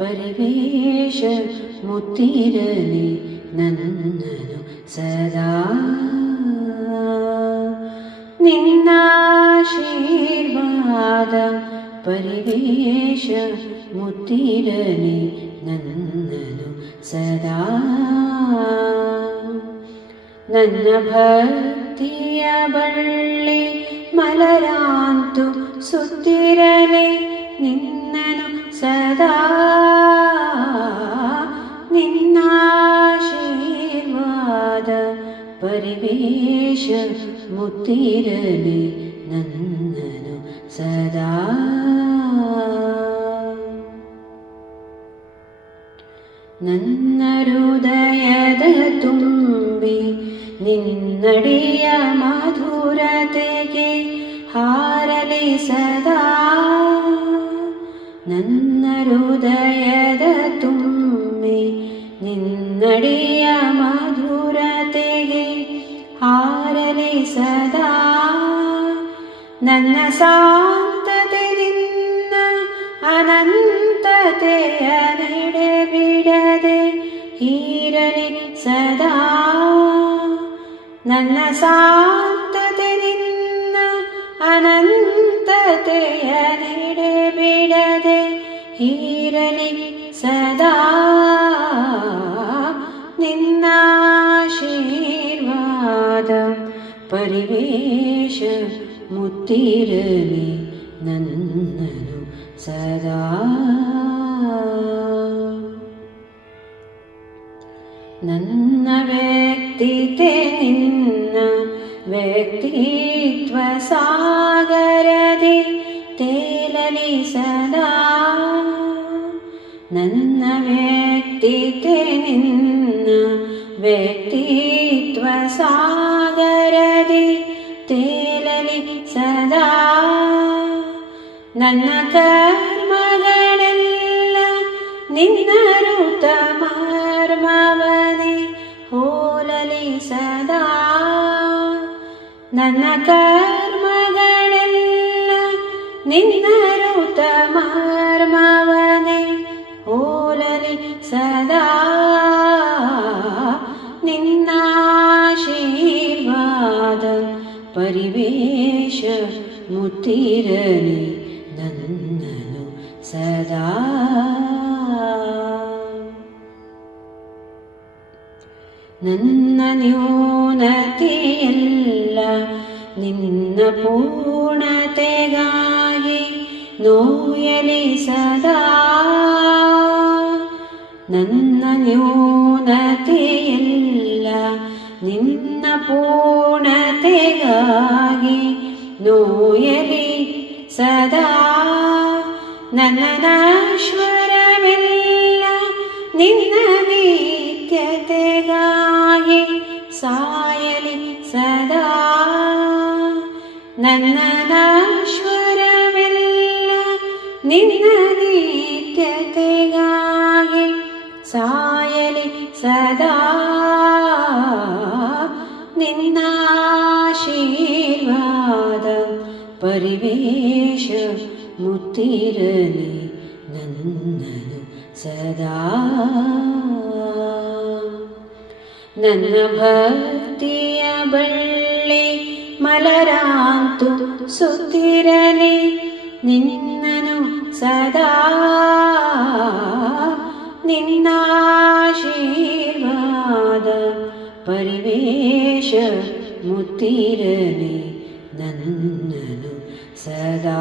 ಪರಿವೇಶ ಮುತ್ತಿರಲಿ ನನ್ನನು ಸದಾ ನಿನ್ನಾಶೀರ್ವಾದ ಪರಿವೇಶ ಮುತ್ತಿರಲಿ ನನ್ನನು ಸದಾ ನನ್ನ ಭಕ್ತಿಯ ಬಳ್ಳಿ ಮಲರಾಂತು ಸುತ್ತಿರಲಿ ನಿನ್ನನು ಸದಾ ನಿನ್ನಾಶೀರ್ವಾದ ಪರಿವೇಶ ಮುತ್ತಿರಲಿ ನನ್ನನು ಸದಾ ನನ್ನ ಹೃದಯದ ತುಂಬಿ ನಿನ್ನಡಿಯ ಮಧುರತೆಗೆ ಹಾರಲಿ ಸದಾ ನನ್ನ ಹೃದಯದ ತುಂಬಿ ನಿನ್ನಡಿಯ ಮಧುರತೆಗೆ ಹಾರಲಿ ಸದಾ ನನ್ನ ಸಾಂತತೆ ನಿನ್ನ ಅನಂತತೆಯ ನೆಡೆ ಬಿಡದೆ ಹೀರಲಿ ಸದಾ ನನ್ನ ಸಾಂತತೆ ನಿನ್ನ ಅನಂತತೆಯ ನೆಡೆ ಬಿಡದೆ ಹೀರಲಿ ಸದಾ ನಿನ್ನಾಶೀರ್ವಾದ ಪರಿವೇಶ ಮುತ್ತಿರಲಿ ನನ್ನನು ಸದಾ ನನ್ನ ವ್ಯಕ್ತಿತೆ ನಿನ್ನ ವ್ಯಕ್ತಿತ್ವ ಸಾಗರದಿ ತೇಲಲಿ ಸದಾ ನನ್ನ ವ್ಯಕ್ತಿತೆ ನಿನ್ನ ವ್ಯಕ್ತಿತ್ವ ಸಾಗರದಿ ತೇಲಲಿ ಸದಾ ನನ್ನ ಕರ್ಮಗಳೆಲ್ಲ ನಿನ್ನ ಋತ ಮರ್ಮವನೆ ಹೋಲಲಿ ಸದಾ ನನ್ನ ಕರ್ಮಗಳೆಲ್ಲ ನಿನ್ನ ಋತ ಮರ್ಮವನೆ ಹೋಲಲಿ ಸದಾ ನಿನ್ನಾಶೀರ್ವಾದ ಪರಿವೇಶ ಮುತ್ತಿರಲಿ ನನ್ನನು ಸದಾ ನನ್ನ ನ್ಯೂನತೆಯೆಲ್ಲ ನಿನ್ನ ಪೂರ್ಣತೆಗಾಗಿ ನೋಯಲಿ ಸದಾ ನನ್ನ ನ್ಯೂನತೆಯೆಲ್ಲ ನಿನ್ನ ಪೂರ್ಣತೆಗಾಗಿ ನೋಯಲಿ ಸದಾ ನನ್ನ ನಶ್ವರವೆಲ್ಲ ನಿನ್ನ ನಿತ್ಯತೆಗಾಗಿ ಸಾಯಲಿ ಸದಾ ನನ್ನ ನಶ್ವರವೆಲ್ಲ ನಿನ್ನ ನಿತ್ಯತೆಗಾಗಿ ಸಾಯಲಿ ಸದಾ ನಿನ್ನಾಶೀರ್ವಾದ ಪರಿವೇಶ ಮುತ್ತಿರಲಿ ನನ್ನನು ಸದಾ ನನ್ನ ಭಕ್ತಿಯ ಬಳ್ಳಿ ಮಲರಾಂತು ಸುತ್ತಿರಲಿ ನಿನ್ನನು ಸದಾ ನಿನ್ನಾಶೀರ್ವಾದ ಪರಿವೇಶ ಮುತ್ತಿರಲಿ ನನ್ನನು ಸದಾ